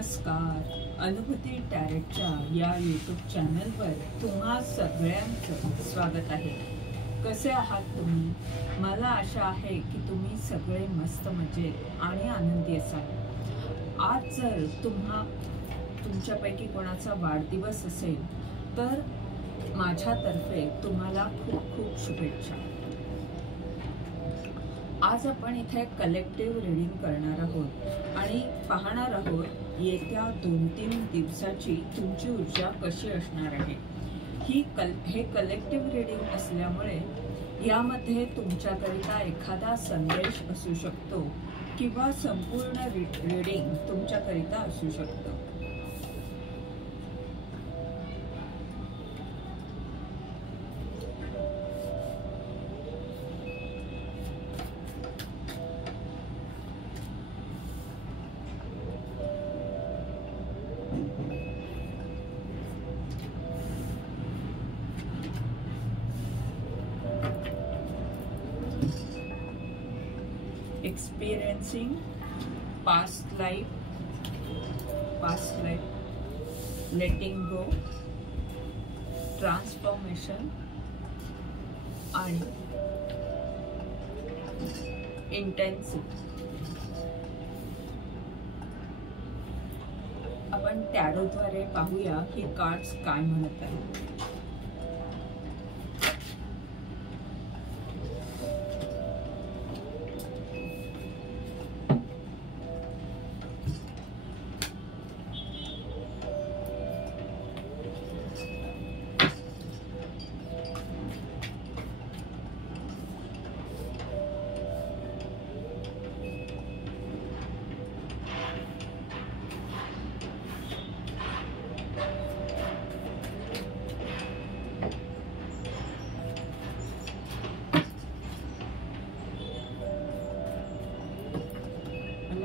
नमस्कार. अनुभूती टॅरेटच्या या यूट्यूब चॅनलवर तुम्हा सगळ्यांचं स्वागत आहे. कसे आहात तुम्ही? मला आशा आहे की तुम्ही सगळे मस्त मजेत आणि आनंदी असाल. आज जर तुमच्यापैकी कोणाचा वाढदिवस असेल तर माझ्यातर्फे तुम्हाला खूप खूप शुभेच्छा. आज आपण इथे कलेक्टिव्ह रीडिंग करणार आहोत आणि पाहणार आहोत येत्या 2-3 दिवसाची तुमची ऊर्जा कशी असणार आहे. हे कलेक्टिव्ह रीडिंग असल्यामुळे यामध्ये तुमच्याकरिता एखादा संदेश असू शकतो किंवा संपूर्ण रीडिंग तुमच्याकरिता असू शकतं. Experiencing past life, letting go, transformation आणि intensity. आपण टॅरोद्वारे पाहूया ही कार्ड्स काय म्हणत आहेत.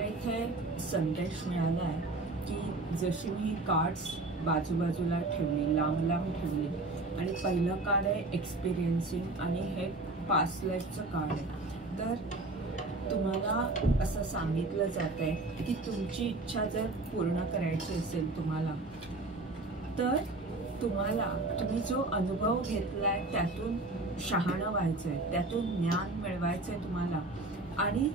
इथे संदेश मिळाला आहे की जशी मी कार्ड्स बाजूबाजूला ठेवली, लांब लांब ठेवली आणि पहिलं कार्ड आहे एक्सपिरियन्सिंग आणि हे पास्ट लाईफचं कार्ड आहे. तर तुम्हाला असं सांगितलं जात आहे की तुमची इच्छा जर पूर्ण करायची असेल तुम्हाला, तर तुम्ही जो अनुभव घेतलाय त्यातून शहाणं व्हायचंय, त्यातून ज्ञान मिळवायचंय तुम्हाला. आणि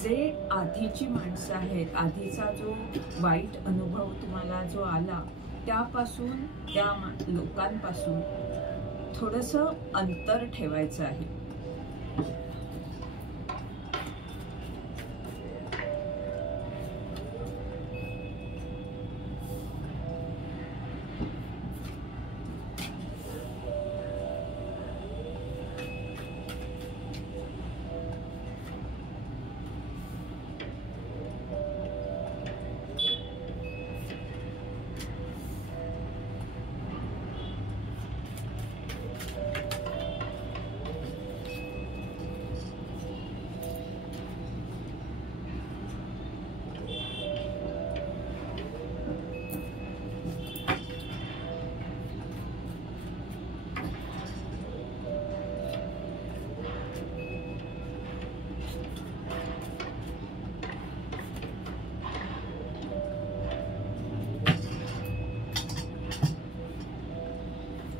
जे आधीची माणसं आहेत, आधीचा जो वाईट अनुभव तुम्हाला जो आला त्यापासून, त्या लोकांपासून थोडंसं अंतर ठेवायचं आहे.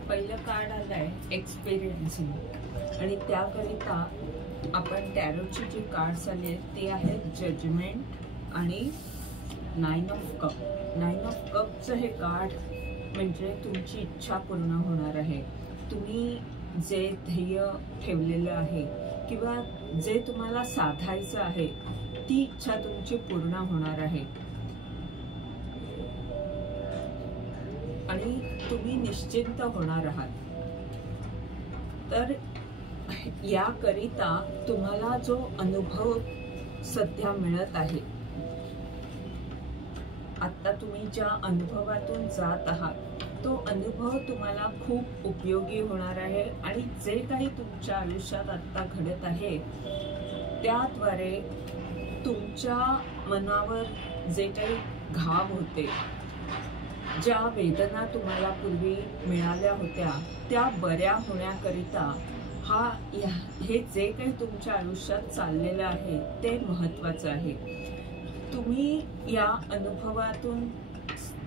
पहिलं कार्ड आलंय एक्सपिरियन्सिंग आणि त्याकरिता आपण टॅरोची जी कार्ड्स आले आहेत ते आहेत जजमेंट आणि 9 ऑफ कप. 9 ऑफ कपचं हे कार्ड म्हणजे तुमची इच्छा पूर्ण होणार आहे. तुम्ही जे ध्येय ठेवलेलं आहे किंवा जे तुम्हाला साधायचं आहे ती इच्छा तुमची पूर्ण होणार आहे आणि तुम्ही निश्चिंत होणार आहात. तर याकरिता तुम्हाला जो अनुभव सध्या मिळत आहे, आता तुम्ही ज्या अनुभवातून जात आहात तो अनुभव तुम्हाला खूप उपयोगी होणार आहे. आणि जे काही तुमच्या आयुष्यात आता घडत आहे त्याद्वारे तुमच्या मनावर जे काही घाव होते, ज्या वेदना तुम्हाला पूर्वी मिळाल्या होत्या त्या बऱ्या होण्याकरिता हे जे काही तुमच्या आयुष्यात चाललेलं आहे ते महत्त्वाचं आहे. तुम्ही या अनुभवातून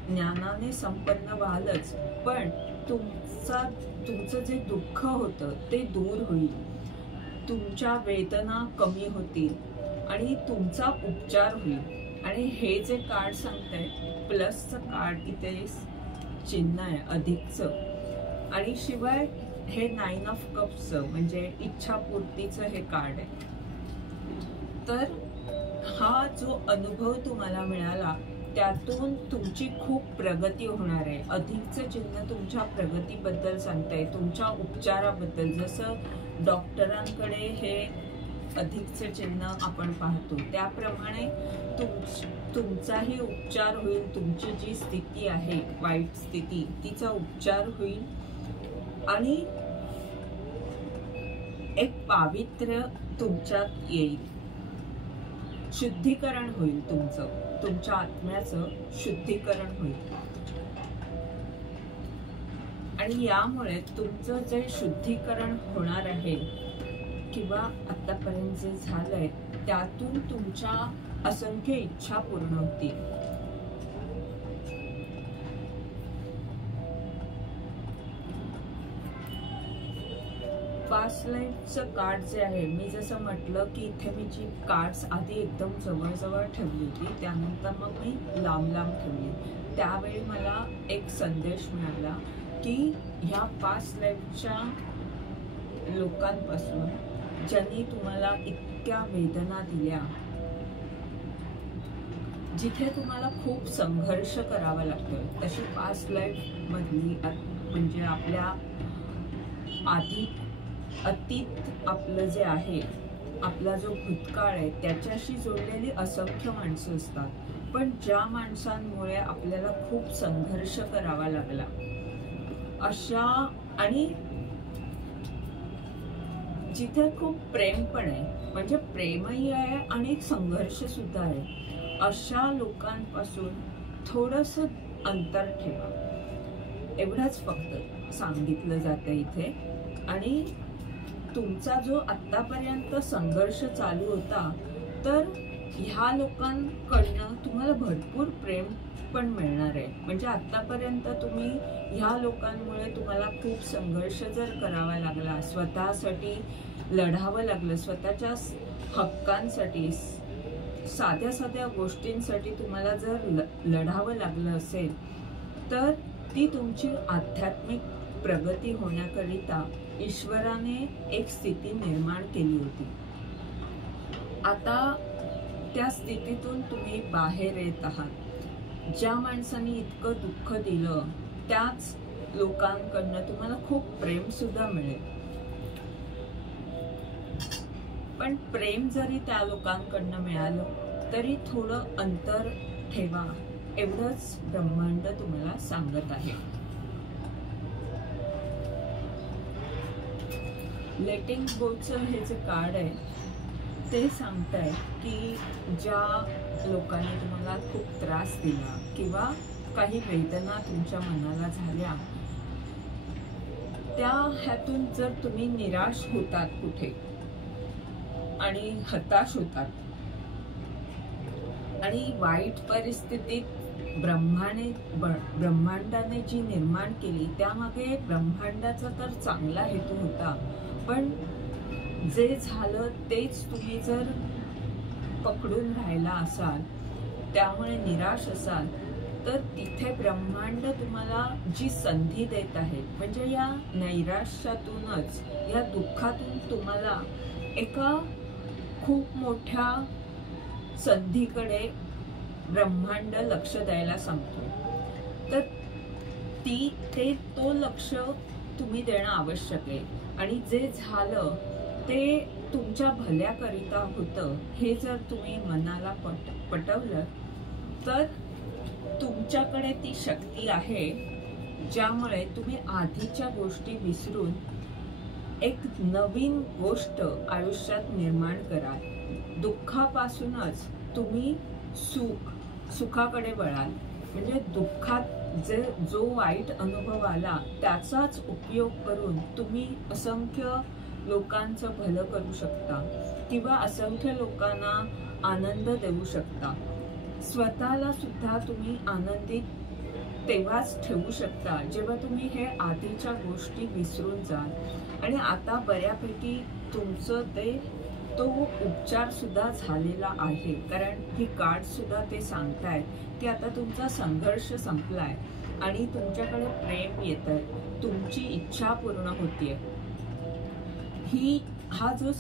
ज्ञानाने संपन्न व्हालच, पण तुमचं जे दुःख होतं ते दूर होईल, तुमच्या वेदना कमी होतील आणि तुमचा उपचार होईल. आणि हे जे कार्ड सांगतंय, प्लसचं कार्ड इथे चिन्ह आहे अधिकचं, आणि शिवाय हे 9 ऑफ कप्सचं म्हणजे इच्छापूर्तीचं हे कार्ड आहे. तर हा जो अनुभव तुम्हाला मिळाला त्यातून तुमची खूप प्रगती होणार आहे. अधिकचं चिन्ह तुमच्या प्रगतीबद्दल सांगतंय, तुमच्या उपचाराबद्दल. जसं डॉक्टरांकडे हे अधिकचं चिन्ह आपण पाहतो त्याप्रमाणे तुमचाही उपचार होईल. तुमची जी स्थिती आहे वाईट स्थिती तिचा उपचार होईल आणि एक पावित्र्य तुमच्यात येईल, शुद्धीकरण होईल, तुमच्या आत्म्याचं शुद्धीकरण होईल. आणि यामुळे तुमचं जे शुद्धीकरण होणार आहे किंवा आतापर्यंत जे झालंय त्यातून तुमच्या असंख्य इच्छा पूर्ण होतील. पास्ट लाईफचं कार्ड जे आहे, मी जसं म्हटलं की इथे मी जी कार्ड्स आधी एकदम जवळजवळ ठेवली होती, त्यानंतर मग मी लांब लांब ठेवली. त्यावेळी मला एक संदेश मिळाला की ह्या पास्ट लाईफच्या लोकांपासून ज्यांनी तुम्हाला इतक्या वेदना दिल्या, जिथे तुम्हाला खूप संघर्ष करावा लागतोय, तशी पास्ट लाईफ मधली म्हणजे आपल्या आधी अतीत आपलं जे आहे, आपला जो भूतकाळ आहे त्याच्याशी जोडलेली असंख्य माणसं असतात. पण ज्या माणसांमुळे आपल्याला खूप संघर्ष करावा लागला अशा, आणि जिथे खूप प्रेम पण आहे, म्हणजे प्रेमही आहे आणि संघर्ष सुद्धा आहे, अशा लोकांपासून थोडंसं अंतर ठेवा. एवढंच फक्त सांगितलं जातं इथे. आणि तुमचा जो आतापर्यंत संघर्ष चालू होता, तर ह्या लोकांकडनं तुम्हाला भरपूर प्रेम पण मिळणार आहे. म्हणजे आतापर्यंत तुम्ही ह्या लोकांमुळे तुम्हाला खूप संघर्ष जर करावा लागला, स्वतःसाठी लढावं लागलं, स्वतःच्या हक्कांसाठी, साध्या साध्या गोष्टींसाठी तुम्हाला जर लढावं लागलं असेल, तर ती तुमची आध्यात्मिक प्रगती होण्याकरिता ईश्वराने एक स्थिती निर्माण केली होती. आता त्या स्थितीतून तुम्ही बाहेर येत आहात. ज्या माणसांनी इतकं दुःख दिलं त्याच लोकांकडनं तुम्हाला खूप प्रेम सुद्धा मिळेल. पण प्रेम जरी त्या लोकांकडनं मिळालं तरी थोडं अंतर ठेवा, एवढंच ब्रह्मांड तुम्हाला सांगत आहे. लेटिंग गोचं हे जे कार्ड आहे ते सांगताय की ज्या लोकांनी तुम्हाला खूप त्रास दिला किंवा काही वेदना तुमच्या मनाला झाल्या, त्या ह्यातून जर तुम्ही निराश होतात कुठे आणि हताश होतात आणि वाईट परिस्थितीत ब्रह्मांडाने जी निर्माण केली त्यामागे ब्रह्मांडाचा तर चांगला हेतू होता, पण जे झालं तेच तुम्ही जर पकडून राहिला असाल, त्यामुळे निराश असाल, तर तिथे ब्रह्मांड तुम्हाला जी संधी देत आहे, म्हणजे या नैराश्यातूनच, या दुःखातून तुम्हाला एका खूप मोठ्या संधीकडे ब्रह्मांड लक्ष द्यायला सांगतो. तर तो लक्ष तुम्ही देणं आवश्यक आहे. आणि जे झालं ते तुमच्या भल्याकरिता होतं हे जर तुम्ही मनाला पटवलं, तर तुमच्याकडे ती शक्ती आहे ज्यामुळे तुम्ही आधीच्या गोष्टी विसरून एक नवीन गोष्ट आयुष्यात निर्माण कराल. दुःखापासूनच तुम्ही सुखाकडे वळाल. म्हणजे दुःखात जो वाईट अनुभव आला त्याचाच उपयोग करून तुम्ही असंख्य लोकांचं भलं करू शकता किंवा असंख्य लोकांना आनंद देऊ शकता. स्वतःला सुद्धा तुम्ही आनंदित तेव्हाच ठेवू शकता जेव्हा तुम्ही हे आधीच्या गोष्टी विसरून जाल. आणि आता बऱ्यापैकी तुमचं तो उपचार सुद्धा झालेला आहे, कारण ही कार्ड सुद्धा ते सांगतायत की आता तुमचा संघर्ष संपलाय आणि तुमच्याकडे प्रेम येतंय, तुमची इच्छा पूर्ण होतीये. हा जो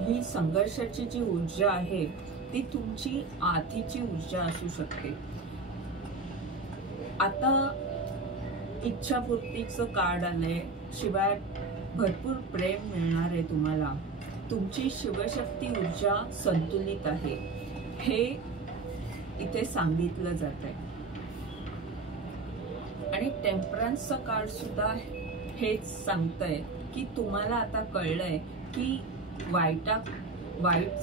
ही संघर्षाची जी ऊर्जा आहे ती तुमची आधीची ऊर्जा असू शकते. आता इच्छापूर्तीचं कार्ड आलंय, शिवाय भरपूर प्रेम मिळणार आहे तुम्हाला. तुमची शिवशक्ती ऊर्जा संतुलित आहे हे इथे सांगितलं जात आहे. आणि टेम्परन्सचं कार्ड सुद्धा हेच सांगतंय की तुम्हाला आता कळलंय की वाईट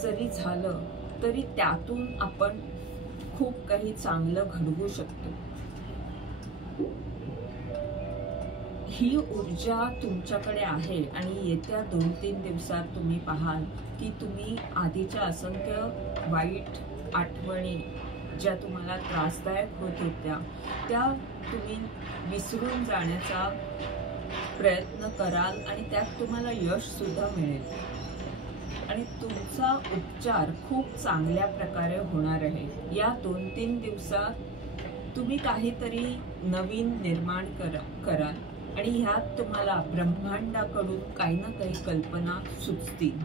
जरी झालं तरी त्यातून आपण खूप काही चांगलं घडवू शकतो. ही ऊर्जा तुमच्याकडे आहे आणि येत्या 2-3 दिवसात तुम्ही पाहाल की तुम्ही आधीच्या असंख्य वाईट आठवणी ज्या तुम्हाला त्रासदायक होत होत्या त्या तुम्ही विसरून जाण्याचा प्रयत्न कराल आणि त्यात तुम्हाला यश सुद्धा मिळेल. आणि तुमचा उपचार खूप चांगल्या प्रकारे होणार आहे. या 2-3 दिवसात तुम्ही काहीतरी नवीन निर्माण कराल आणि ह्यात तुम्हाला ब्रह्मांडाकडून काही ना काही कल्पना सुचतील.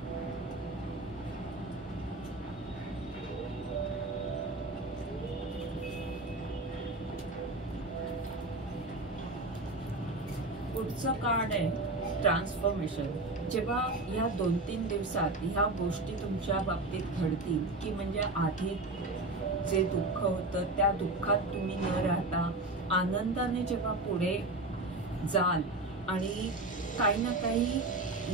पुढचं कार्ड आहे ट्रान्सफॉर्मेशन. जेव्हा ह्या 2-3 दिवसात ह्या गोष्टी तुमच्या बाबतीत घडतील की म्हणजे आधी जे दुःख होतं त्या दुःखात तुम्ही न राहता आनंदाने जेव्हा पुढे जाल आणि काही ना काही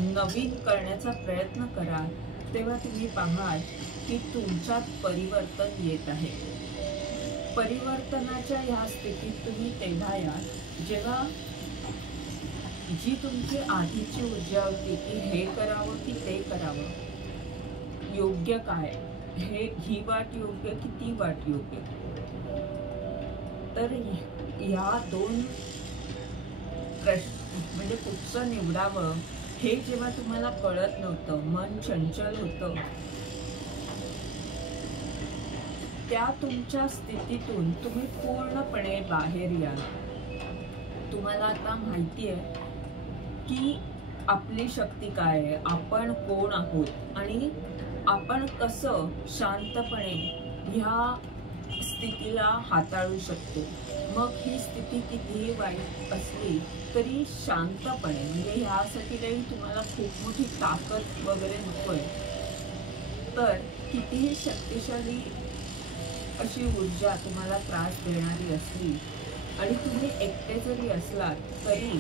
नवीन करण्याचा प्रयत्न कराल तेव्हा तुम्ही पाहाल की तुमच्यात परिवर्तन येत आहे. परिवर्तनाच्या ह्या स्थितीत तुम्ही तेव्हा याल जेव्हा जी तुमची आधीची ऊर्जा होती की हे करावं की ते करावं, योग्य काय, ही वाट योग्य की ती वाट योग्य, तर ह्या 2 प्रश्न म्हणजे कुठचं निवडावं हे जेव्हा तुम्हाला कळत नव्हतं, मन चंचल होतं, त्या तुमच्या स्थितीतून तुम्ही पूर्णपणे बाहेर याल. तुम्हाला आता माहिती आहे की आपली शक्ती काय आहे, आपण कोण आहोत आणि आपण कसं शांतपणे ह्या स्थितीला हाताळू शकतो. मग ही स्थिती कितीही वाईट असली तरी शांतपणे, म्हणजे ह्यासाठी काही तुम्हाला खूप मोठी ताकद वगैरे नकोय, तर कितीही शक्तिशाली अशी ऊर्जा तुम्हाला त्रास देणारी असली आणि तुम्ही एकटे जरी असलात तरी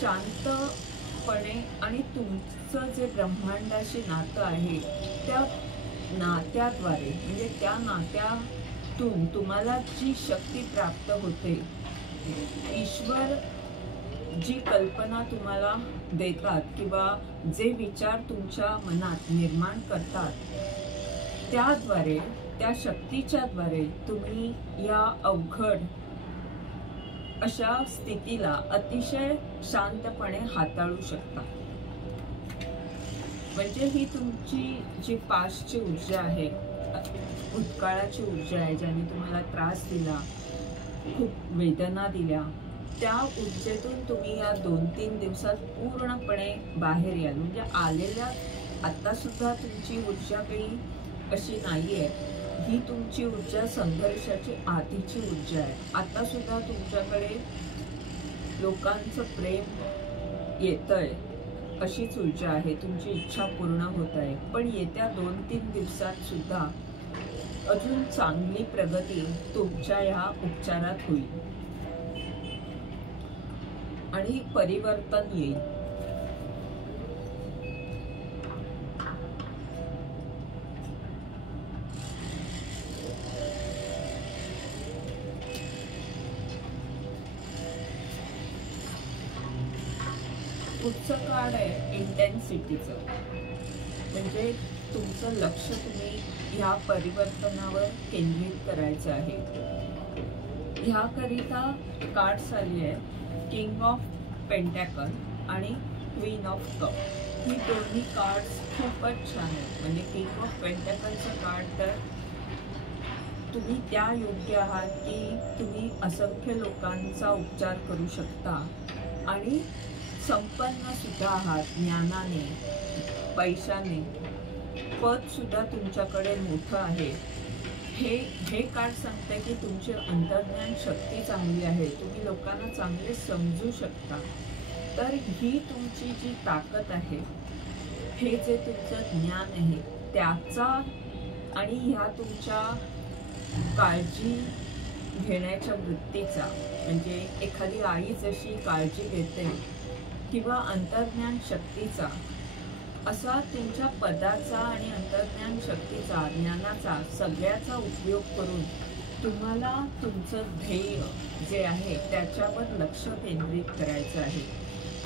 शांतपणे आणि तुमचं जे ब्रह्मांडाशी नातं आहे त्या नात्याद्वारे, म्हणजे त्या नात्यातून तुम्हाला जी शक्ती प्राप्त होते, ईश्वर जी कल्पना तुम्हाला देतात किंवा जे विचार तुमच्या मनात निर्माण करतात त्याद्वारे, त्या शक्तीच्याद्वारे तुम्ही या अवघड अशा स्थितीला अतिशय शांतपणे हाताळू शकता. म्हणजे ही तुमची जी पास्टची ऊर्जा आहे, भूतकाळाची ऊर्जा आहे, ज्याने तुम्हाला त्रास दिला, खूप वेदना दिल्या, त्या ऊर्जेतून तुम्ही या 2-3 दिवसात पूर्णपणे बाहेर याल. म्हणजे आलेल्या आता सुद्धा तुमची ऊर्जा काही अशी नाहीये, ही तुमची ऊर्जा संघर्षाची आधीची ऊर्जा आहे. आता सुद्धा तुमच्याकडे लोकांचं प्रेम येतंय, अशीच ऊर्जा आहे, तुमची इच्छा पूर्ण होत आहे. पण येत्या 2-3 दिवसात सुद्धा अजून चांगली प्रगती तुमच्या ह्या उपचारात होईल आणि परिवर्तन येईल. पुढचं कार्ड आहे इंटेन्सिटीचं. म्हणजे तुमचं लक्ष तुम्ही ह्या परिवर्तनावर केंद्रित करायचं आहे. ह्याकरिता कार्ड्स आली आहे किंग ऑफ पेंटॅकल आणि क्वीन ऑफ कप. ही दोन्ही कार्ड्स खूपच छान आहेत. म्हणजे किंग ऑफ पेंटॅकलचं कार्ड तर तुम्ही त्या योग्य आहात की तुम्ही असंख्य लोकांचा उपचार करू शकता आणि संपन्न सुद्धा आहात ज्ञानाने, पैशाने, पद सुद्धा तुमच्याकडे मोठं आहे. हे कार्ड सांगते की तुमची अंतर्ज्ञान शक्ती चांगली आहे, तुम्ही लोकांना चांगले समजू शकता. तर ही तुमची जी ताकद आहे, हे जे तुमचं ज्ञान आहे त्याचा आणि ह्या तुमच्या काळजी घेण्याच्या वृत्तीचा, म्हणजे एखादी आई जशी काळजी घेते किंवा अंतर्ज्ञान शक्तीचा, असा तुमच्या पदाचा आणि अंतर्ज्ञान शक्तीचा, ज्ञानाचा सगळ्याचा उपयोग करून तुम्हाला तुमचं ध्येय जे आहे त्याच्यावर लक्ष केंद्रित करायचं आहे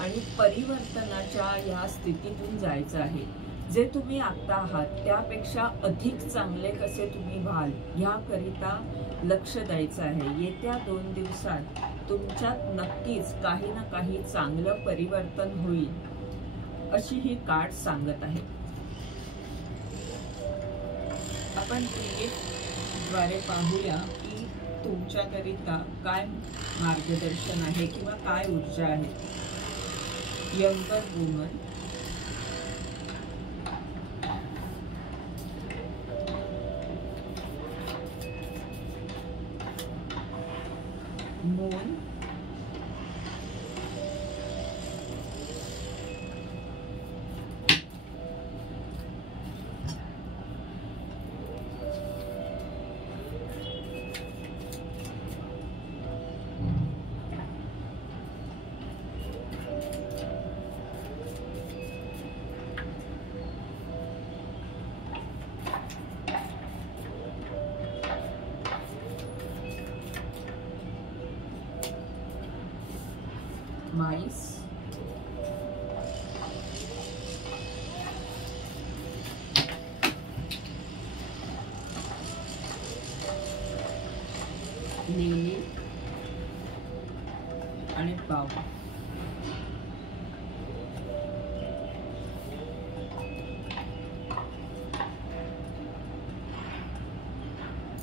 आणि परिवर्तनाच्या या स्थितीतून जायचं आहे. जे तुम्ही आता आहात त्यापेक्षा अधिक चांगले कसे तुम्ही व्हाल ह्याकरिता लक्ष द्यायचं आहे. येत्या 2 दिवसात तुमच्यात नक्कीच काही ना काही चांगलं परिवर्तन होईल अशी ही कार्ड सांगत आहे. आपण द्वारे पाहूया की तुमच्याकरिता काय मार्गदर्शन आहे किंवा काय ऊर्जा आहे. यंगर वुमन, मून, माइस, लिली आणि पाव.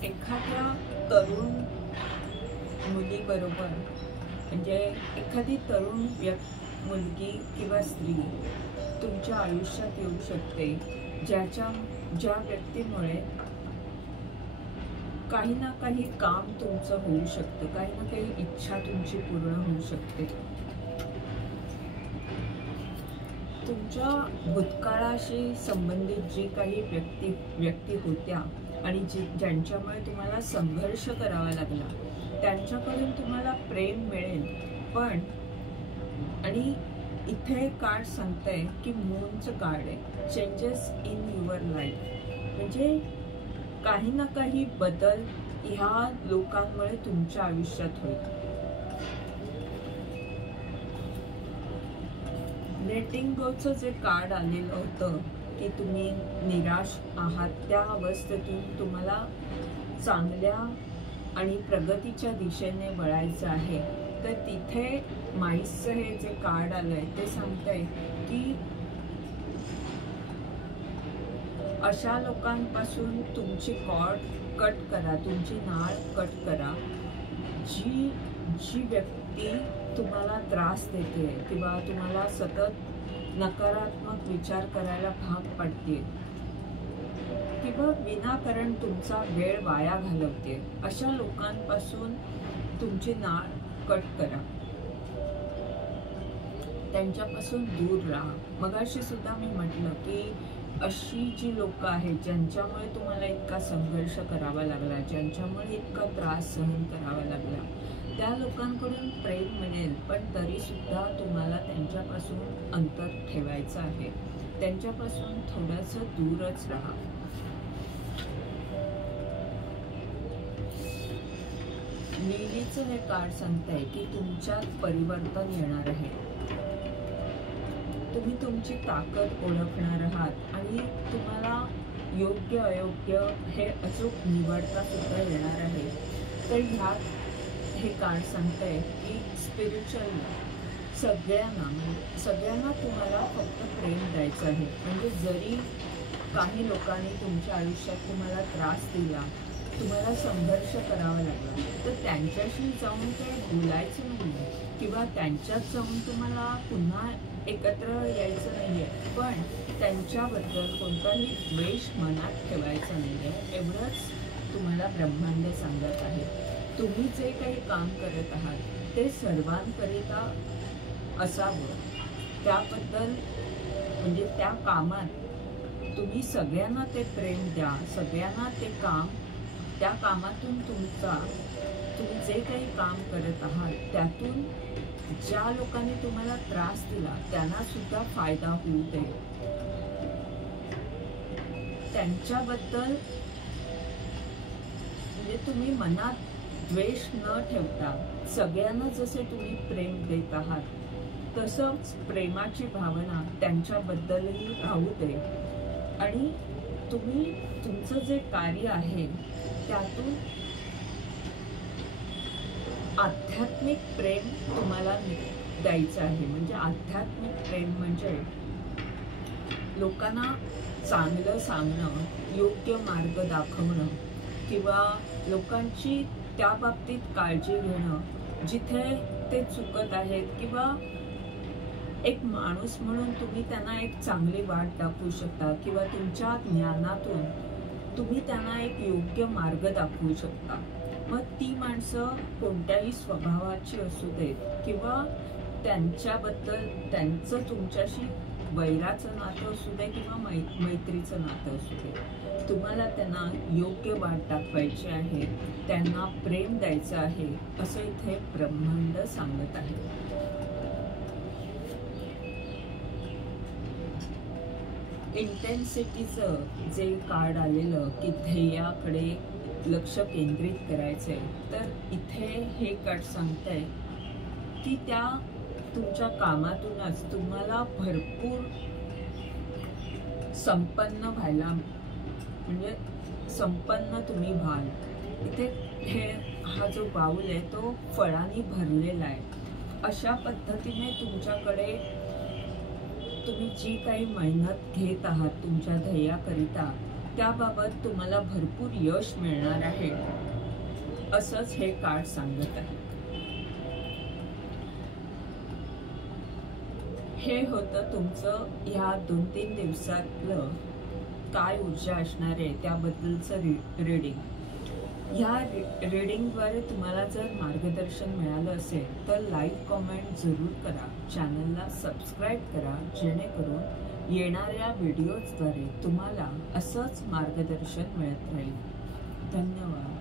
एखाद्या तरुण मुलीबरोबर, म्हणजे एखादी तरुण मुलगी किंवा स्त्री तुमच्या आयुष्यात येऊ शकते, ज्या व्यक्तीमुळे काही ना काही काम तुमचं होऊ शकतं, काही ना काही इच्छा तुमची पूर्ण होऊ शकते. तुमच्या भूतकाळाशी संबंधित जी काही व्यक्ती होत्या आणि ज्यांच्यामुळे तुम्हाला संघर्ष करावा लागला, त्यांच्याकडून तुम्हाला प्रेम मिळेल. पण आणि इथे कार्ड सांगतंय की मूनचं कार्ड आहे, चेंजेस इन युअर लाईफ. म्हणजे काही ना काही बदल ह्या लोकांमुळे तुमच्या आयुष्यात होईल. लेटिंग गोचं जे कार्ड आलेलं होतं की तुम्ही निराश आहात, त्या अवस्थेतून तुम्हाला चांगल्या आणि प्रगतीच्या दिशेने वळायचं आहे. तर तिथे माईसचं हे जे कार्ड आलंय ते सांगतंय की अशा लोकांपासून तुमची कॉर्ड कट करा, तुमची नाळ कट करा, जी व्यक्ती तुम्हाला त्रास देते किंवा तुम्हाला सतत नकारात्मक विचार करायला भाग पाडते किंवा विनाकारण तुमचा वेळ वाया घालवते, अशा लोकांपासून तुमची नाळ कट करा, त्यांच्यापासून दूर राहा. मगाशी सुद्धा मी म्हटलं की अशी जी लोक आहेत ज्यांच्यामुळे तुम्हाला इतका संघर्ष करावा लागला, ज्यांच्यामुळे इतका त्रास सहन करावा लागला, त्या लोकांकडून प्रेम मिळेल, पण तरी सुद्धा तुम्हाला त्यांच्यापासून अंतर ठेवायचं आहे, त्यांच्यापासून थोडंसं दूरच राहा. लिलीचं हे कार्ड सांगतंय की तुमच्यात परिवर्तन येणार आहे. तुम्ही तुमची ताकद ओळखणार आहात आणि तुम्हाला योग्य अयोग्य हे अचूक निवडता सुद्धा येणार आहे. तर ह्यात हे कार्ड सांगतंय की स्पिरिच्युअल सगळ्यांना तुम्हाला फक्त प्रेम द्यायचं आहे. म्हणजे जरी काही लोकांनी तुमच्या आयुष्यात तुम्हाला त्रास दिला, तुम्हाला संघर्ष करावा लागला, तर त्यांच्याशी जाऊन ते बोलायचं नाही किंवा त्यांच्यात जाऊन तुम्हाला पुन्हा एकत्र यायचं नाही आहे, पण त्यांच्याबद्दल कोणताही द्वेष मनात ठेवायचा नाही आहे. एवढंच तुम्हाला ब्रह्मांड सांगत आहे. तुम्ही जे काही काम करत आहात ते सर्वांकरिता असावं. त्याबद्दल म्हणजे त्या कामात तुम्ही सगळ्यांना ते प्रेम द्या, सगळ्यांना ते काम, त्या कामातून तुम्ही जे काही काम करत आहात त्यातून ज्या लोकांनी तुम्हाला त्रास दिला त्यांना सुद्धा फायदा होऊ दे. त्यांच्याबद्दल म्हणजे तुम्ही मनात द्वेष न ठेवता सगळ्यांना जसे तुम्ही प्रेम देत आहात तसंच प्रेमाची भावना त्यांच्याबद्दलही राहू दे. आणि तुम्ही तुमचं जे कार्य आहे त्यातून आध्यात्मिक प्रेम तुम्हाला द्यायचं आहे. म्हणजे आध्यात्मिक प्रेम म्हणजे लोकांना चांगलं सांगणं, योग्य मार्ग दाखवणं किंवा लोकांची त्या बाबतीत काळजी घेणं जिथे ते चुकत आहेत, किंवा एक माणूस म्हणून तुम्ही त्यांना एक चांगली वाट दाखवू शकता किंवा तुमच्या ज्ञानातून तुम्ही त्यांना एक योग्य मार्ग दाखवू शकता. मग ती माणसं कोणत्याही स्वभावाची असू देत किंवा त्यांच्याबद्दल त्यांचं तुमच्याशी वैराचं नातं असू दे किंवा मैत्रीचं नातं असू दे, तुम्हाला त्यांना योग्य वाट दाखवायची आहे, त्यांना प्रेम द्यायचं आहे असं इथे ब्रह्मांड सांगत आहे. इंटेन्सिटीचं जे कार्ड आलेलं की ध्येयाकडे लक्ष केंद्रित करायचंय, तर इथे हे कार्ड सांगतंय की त्या तुमच्या कामातूनच तुम्हाला भरपूर संपन्न व्हायला, म्हणजे संपन्न तुम्ही व्हाल. इथे हा जो बाऊल आहे तो फळांनी भरलेला आहे. अशा पद्धतीने तुमच्याकडे तुम्ही जी काही मेहनत घेत आहात तुमच्या ध्येयाकरिता त्याबाबत तुम्हाला भरपूर यश मिळणार आहे असंच हे कार्ड सांगत आहे. हे होतं तुमचं ह्या 2-3 दिवसातलं काय ऊर्जा असणार आहे त्याबद्दलचं रीडिंग. ह्या रीडिंगद्वारे तुम्हाला जर मार्गदर्शन मिळालं असेल तर लाईक कॉमेंट जरूर करा, चॅनलला सबस्क्राईब करा, जेणेकरून येणाऱ्या व्हिडिओजद्वारे तुम्हाला असंच मार्गदर्शन मिळत राहील. धन्यवाद.